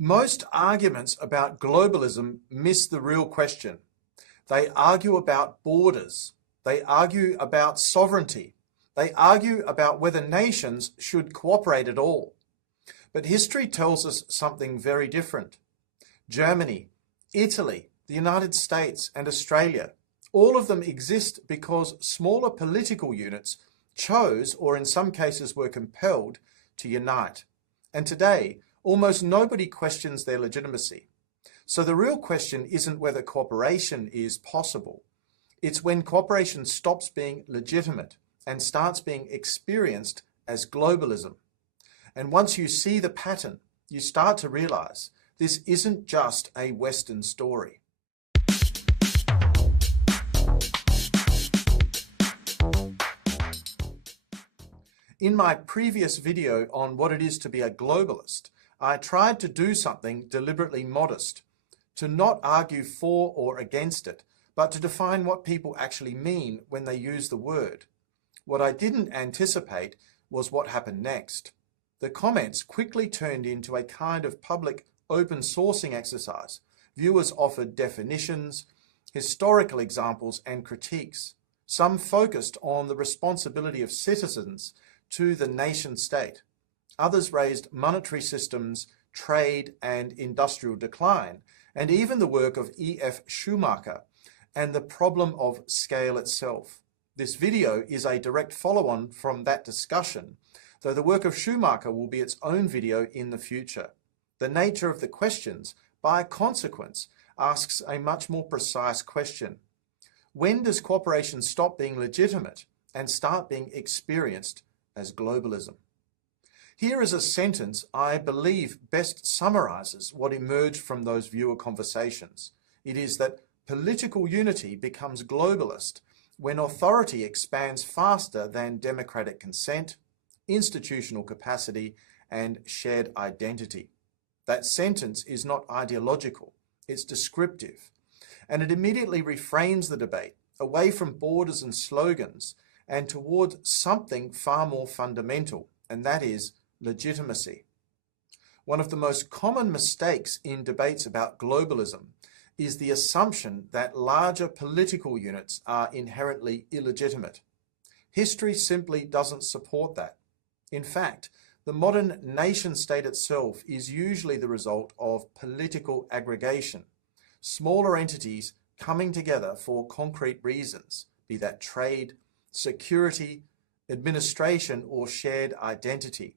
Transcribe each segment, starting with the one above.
Most arguments about globalism miss the real question. They argue about borders. They argue about sovereignty. They argue about whether nations should cooperate at all. But history tells us something very different. Germany, Italy, the United States, and Australia, all of them exist because smaller political units chose, or in some cases were compelled, to unite. And today, almost nobody questions their legitimacy. So the real question isn't whether cooperation is possible. It's when cooperation stops being legitimate and starts being experienced as globalism. And once you see the pattern, you start to realize this isn't just a Western story. In my previous video on what it is to be a globalist, I tried to do something deliberately modest, to not argue for or against it, but to define what people actually mean when they use the word. What I didn't anticipate was what happened next. The comments quickly turned into a kind of public open sourcing exercise. Viewers offered definitions, historical examples, and critiques. Some focused on the responsibility of citizens to the nation state. Others raised monetary systems, trade, and industrial decline, and even the work of E.F. Schumacher and the problem of scale itself. This video is a direct follow-on from that discussion, though the work of Schumacher will be its own video in the future. The nature of the questions, by consequence, asks a much more precise question. When does cooperation stop being legitimate and start being experienced as globalism? Here is a sentence I believe best summarizes what emerged from those viewer conversations. It is that political unity becomes globalist when authority expands faster than democratic consent, institutional capacity, and shared identity. That sentence is not ideological, it's descriptive, and it immediately reframes the debate away from borders and slogans and toward something far more fundamental, and that is legitimacy. One of the most common mistakes in debates about globalism is the assumption that larger political units are inherently illegitimate. History simply doesn't support that. In fact, the modern nation-state itself is usually the result of political aggregation, smaller entities coming together for concrete reasons, be that trade, security, administration, or shared identity.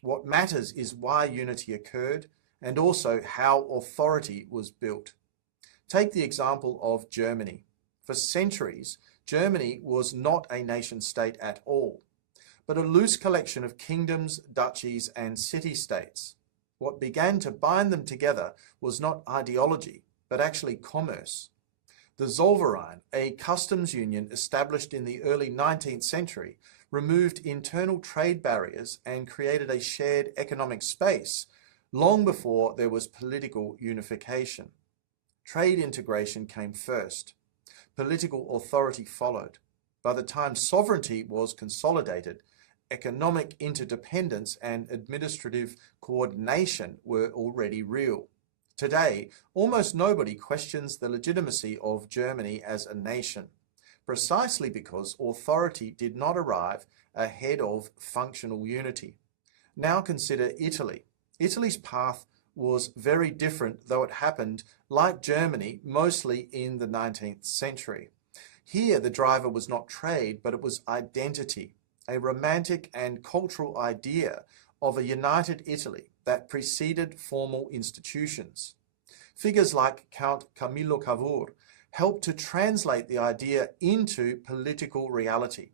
What matters is why unity occurred and also how authority was built. Take the example of Germany. For centuries, Germany was not a nation-state at all, but a loose collection of kingdoms, duchies, and city-states. What began to bind them together was not ideology, but actually commerce. The Zollverein, a customs union established in the early 19th century, removed internal trade barriers and created a shared economic space long before there was political unification. Trade integration came first. Political authority followed. By the time sovereignty was consolidated, economic interdependence and administrative coordination were already real. Today, almost nobody questions the legitimacy of Germany as a nation, precisely because authority did not arrive ahead of functional unity. Now consider Italy. Italy's path was very different, though it happened, like Germany, mostly in the 19th century. Here, the driver was not trade, but it was identity, a romantic and cultural idea of a united Italy that preceded formal institutions. Figures like Count Camillo Cavour helped to translate the idea into political reality.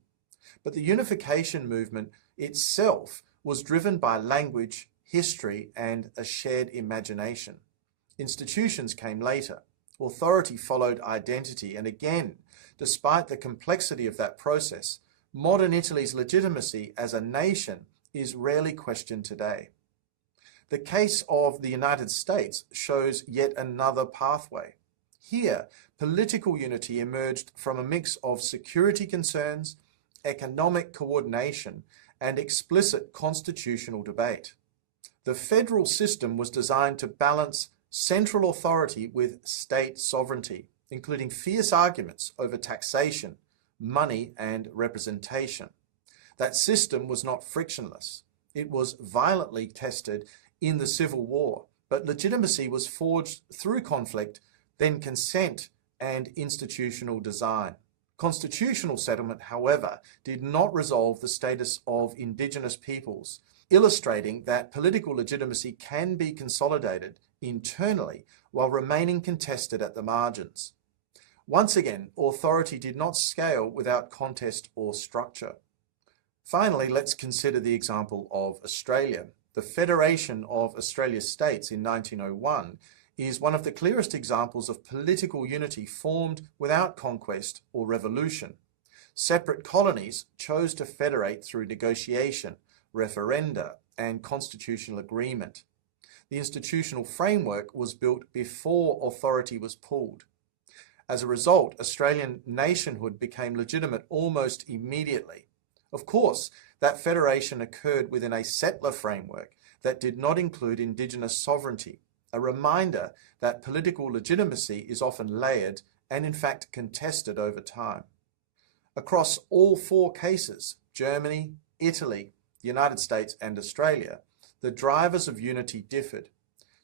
But the unification movement itself was driven by language, history, and a shared imagination. Institutions came later. Authority followed identity, and again, despite the complexity of that process, modern Italy's legitimacy as a nation is rarely questioned today. The case of the United States shows yet another pathway. Here, political unity emerged from a mix of security concerns, economic coordination, and explicit constitutional debate. The federal system was designed to balance central authority with state sovereignty, including fierce arguments over taxation, money, and representation. That system was not frictionless. It was violently tested in the Civil War, but legitimacy was forged through conflict, then consent and institutional design. Constitutional settlement, however, did not resolve the status of Indigenous peoples, illustrating that political legitimacy can be consolidated internally while remaining contested at the margins. Once again, authority did not scale without contest or structure. Finally, let's consider the example of Australia. The Federation of Australia States in 1901 is one of the clearest examples of political unity formed without conquest or revolution. Separate colonies chose to federate through negotiation, referenda, and constitutional agreement. The institutional framework was built before authority was pulled. As a result, Australian nationhood became legitimate almost immediately. Of course, that federation occurred within a settler framework that did not include Indigenous sovereignty, a reminder that political legitimacy is often layered and in fact contested over time. Across all four cases, Germany, Italy, the United States, and Australia, the drivers of unity differed: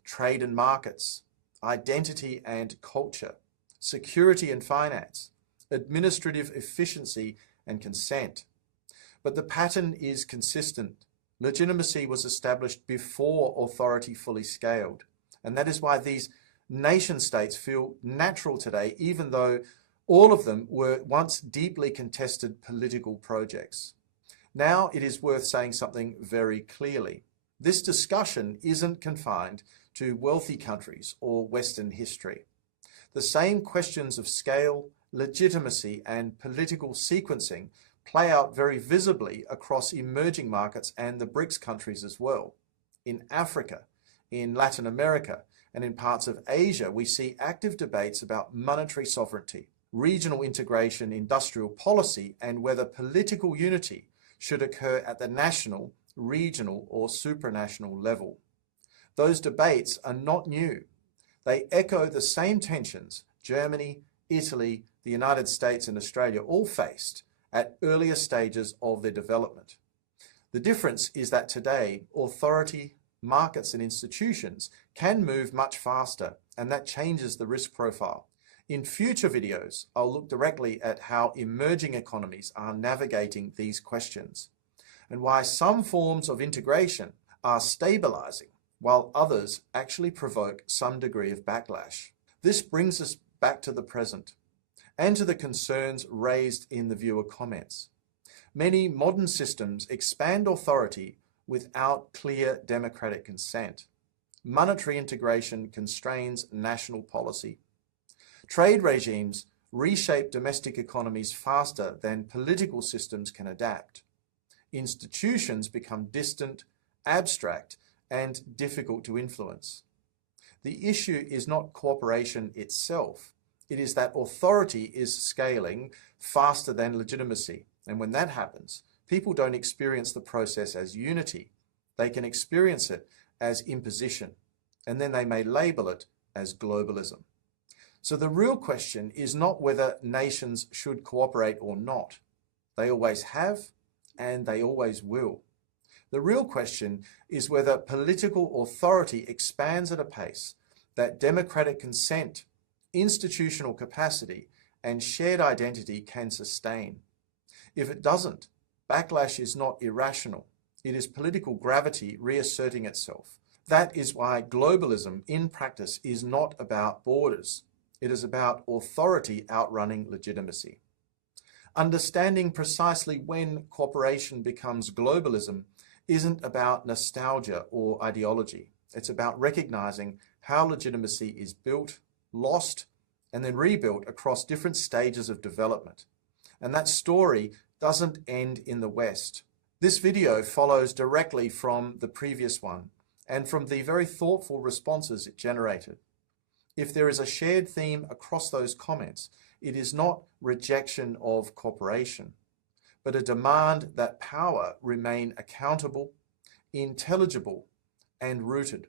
trade and markets, identity and culture, security and finance, administrative efficiency and consent. But the pattern is consistent. Legitimacy was established before authority fully scaled. And that is why these nation-states feel natural today, even though all of them were once deeply contested political projects. Now it is worth saying something very clearly. This discussion isn't confined to wealthy countries or Western history. The same questions of scale, legitimacy, and political sequencing play out very visibly across emerging markets and the BRICS countries as well. In Africa, in Latin America, and in parts of Asia, we see active debates about monetary sovereignty, regional integration, industrial policy, and whether political unity should occur at the national, regional, or supranational level. Those debates are not new. They echo the same tensions Germany, Italy, the United States, and Australia all faced at earlier stages of their development. The difference is that today, authority, markets, and institutions can move much faster, and that changes the risk profile. In future videos, I'll look directly at how emerging economies are navigating these questions, and why some forms of integration are stabilizing, while others actually provoke some degree of backlash. This brings us back to the present, and to the concerns raised in the viewer comments. Many modern systems expand authority without clear democratic consent. Monetary integration constrains national policy. Trade regimes reshape domestic economies faster than political systems can adapt. Institutions become distant, abstract, and difficult to influence. The issue is not cooperation itself. It is that authority is scaling faster than legitimacy. And when that happens, people don't experience the process as unity. They can experience it as imposition, and then they may label it as globalism. So the real question is not whether nations should cooperate or not. They always have, and they always will. The real question is whether political authority expands at a pace that democratic consent, institutional capacity, and shared identity can sustain. If it doesn't, backlash is not irrational. It is political gravity reasserting itself. That is why globalism in practice is not about borders. It is about authority outrunning legitimacy. Understanding precisely when cooperation becomes globalism isn't about nostalgia or ideology. It's about recognizing how legitimacy is built, lost, and then rebuilt across different stages of development. And that story doesn't end in the West. This video follows directly from the previous one and from the very thoughtful responses it generated. If there is a shared theme across those comments, it is not rejection of cooperation, but a demand that power remain accountable, intelligible, and rooted.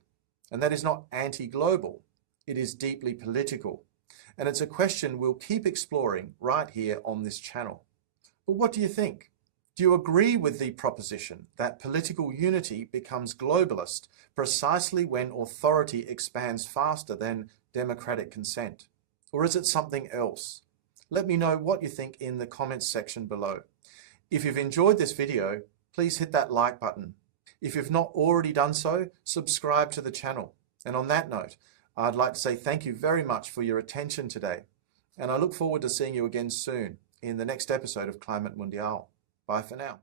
And that is not anti-global, it is deeply political. And it's a question we'll keep exploring right here on this channel. But what do you think? Do you agree with the proposition that political unity becomes globalist precisely when authority expands faster than democratic consent? Or is it something else? Let me know what you think in the comments section below. If you've enjoyed this video, please hit that like button. If you've not already done so, subscribe to the channel. And on that note, I'd like to say thank you very much for your attention today. And I look forward to seeing you again soon in the next episode of Climate Mundial. Bye for now.